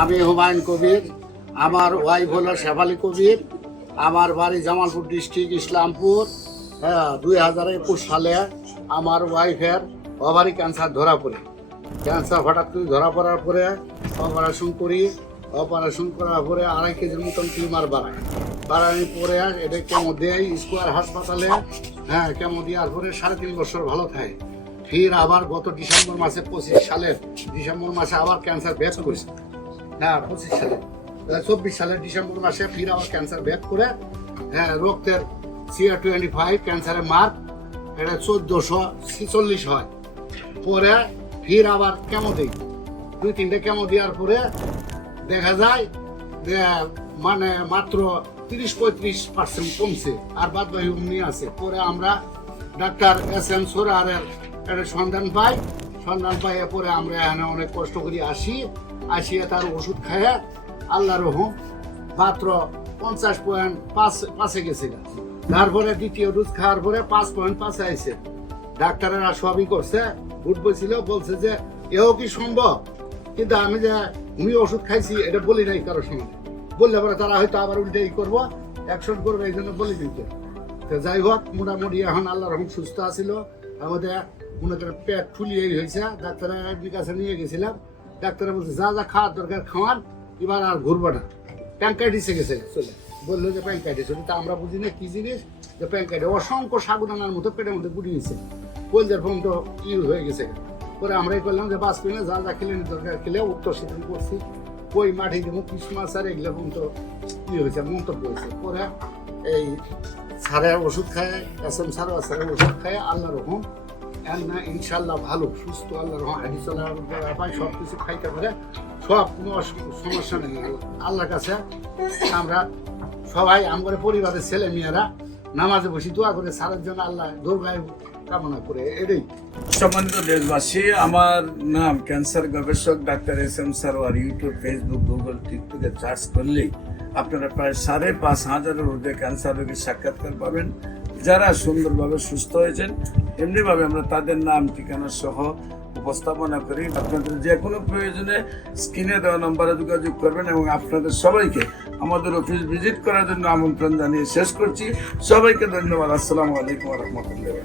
আমি হুমায়ুন কবির, আমার ওয়াইফ হলো শেফালি কবির, আমার বাড়ি জামালপুর ডিস্ট্রিক্ট ইসলামপুর। হ্যাঁ দুই হাজার একুশ সালে আমার ওয়াইফের ওভারি ক্যান্সার ধরা পড়ে। ক্যান্সার হঠাৎ করে ধরা পড়ার পরে অপারেশন করি। অপারেশন করার পরে আড়াই কেজির মতন টিউমার বাড়ায়। বাড়ানোর পরে এটা কেমো দেয় স্কোয়ার হাসপাতালে। হ্যাঁ কেমো দেওয়ার পরে সাড়ে তিন বছর ভালো থাকে। ফির আবার গত ডিসেম্বর মাসে পঁচিশ সালের ডিসেম্বর মাসে আবার ক্যান্সার ব্যাক করেছে। হ্যাঁ পঁচিশ সালে। চব্বিশ সালের ডিসেম্বর মাসে ফির আবার ক্যান্সার ব্যাক করে হ্যাঁ রক্তের সিআর টোয়েন্টি ফাইভ ক্যান্সারের মার্ক এটা চোদ্দোশো ছিচল্লিশ হয়। পরে ফির আবার কেমো দিই। দুই, তিনটে কেমো দেওয়ার পরে দেখা যায় যে মানে মাত্র তিরিশ পঁয়ত্রিশ পার্সেন্ট কমছে, আর বাদ বাকি অমনি আছে। পরে আমরা ডাক্তার এস এম সোরারের একটা সন্ধান পাই। সন্ধান পাইয়ে পরে আমরা এখানে অনেক কষ্ট করে আসি। আসিয়ে তার ওষুধ খাইয়ে আল্লাহ রহম মাত্র পঞ্চাশ পয়েন্ট পাঁচ, পাঁচে গেছিল। তারপরে দ্বিতীয় ডোজ খাওয়ার পরে পাঁচ পয়েন্ট পাঁচে আইসে ডাক্তারেরা সবই করছে, ভোট বলছিল বলছে যে, এও কি সম্ভব? কিন্তু আমি যে আমি ওষুধ খাইছি, এটা বলি নাই কারোর সঙ্গে। বললে পরে তারা হয়তো আবার উল্টে ই করব অ্যাকশন করবে, এই জন্য বলি দিতে তো। যাই হোক, মোটামুটি এখন আল্লাহ রকম সুস্থ আছিল। আমাদের করেন পেট ফুলিয়ে হয়েছে। ডাক্তারের কাছে নিয়ে গেছিলাম। ডাক্তার বলছে, যা যা খাওয়ার দরকার খাওয়ার এবার আর ঘুরবো না। প্যাঙ্কাইটিসে গেছে, চলে। বলল যে প্যাঙ্কাইটিস ওটা আমরা বুঝি না, কি জিনিস? যে প্যাঙ্কাইটিস অসংখ্য সাগুদানার মতো পেটের মধ্যে গুড়ি গেছে কোলদের ফোন তো ই হয়ে গেছে। পরে আমরাই করলাম যে, বাস পিনে যা যা খেলে দরকার খেলে উত্তর সেদিন করছি। কই মাঠে দেবো ক্রিসমাস আর এগুলো তো ই হয়েছে, মন্তব্য হয়েছে। পরে এই সারের ওষুধ খায়, এস এম সার সারের ওষুধ খায় আল্লাহ রকম আর না ইনশাল্লাহ ভালো, সুস্থ, আল্লাহ হাঁটি চলার সব কিছু খাইতে পারে, সব কোনো সমস্যা নেই। আল্লাহর কাছে আমরা সবাই আমার পরিবারের ছেলে মেয়েরা নামাজে বসি দোয়া করে, সারার জন্য আল্লাহ দুর্গায় কামনা করে, এটাই। সম্মানিত দেশবাসী, আমার নাম ক্যান্সার গবেষক doctor S M Sarwar YouTube, Facebook, Google, টিকটকে সার্চ করলেই আপনারা প্রায় সাড়ে পাঁচ হাজারের ঊর্ধ্বে ক্যান্সার রোগীর সাক্ষাৎকার পাবেন। যারা সুন্দরভাবে সুস্থ হয়েছেন, এমনিভাবে আমরা তাদের নাম, ঠিকানা সহ উপস্থাপনা করি। আপনাদের যে কোনো প্রয়োজনে স্ক্রিনে দেওয়া নম্বরে যোগাযোগ করবেন এবং আপনাদের সবাইকে আমাদের অফিস ভিজিট করার জন্য আমন্ত্রণ জানিয়ে শেষ করছি। সবাইকে ধন্যবাদ। আসসালামু আলাইকুম রহমতুল্লাহ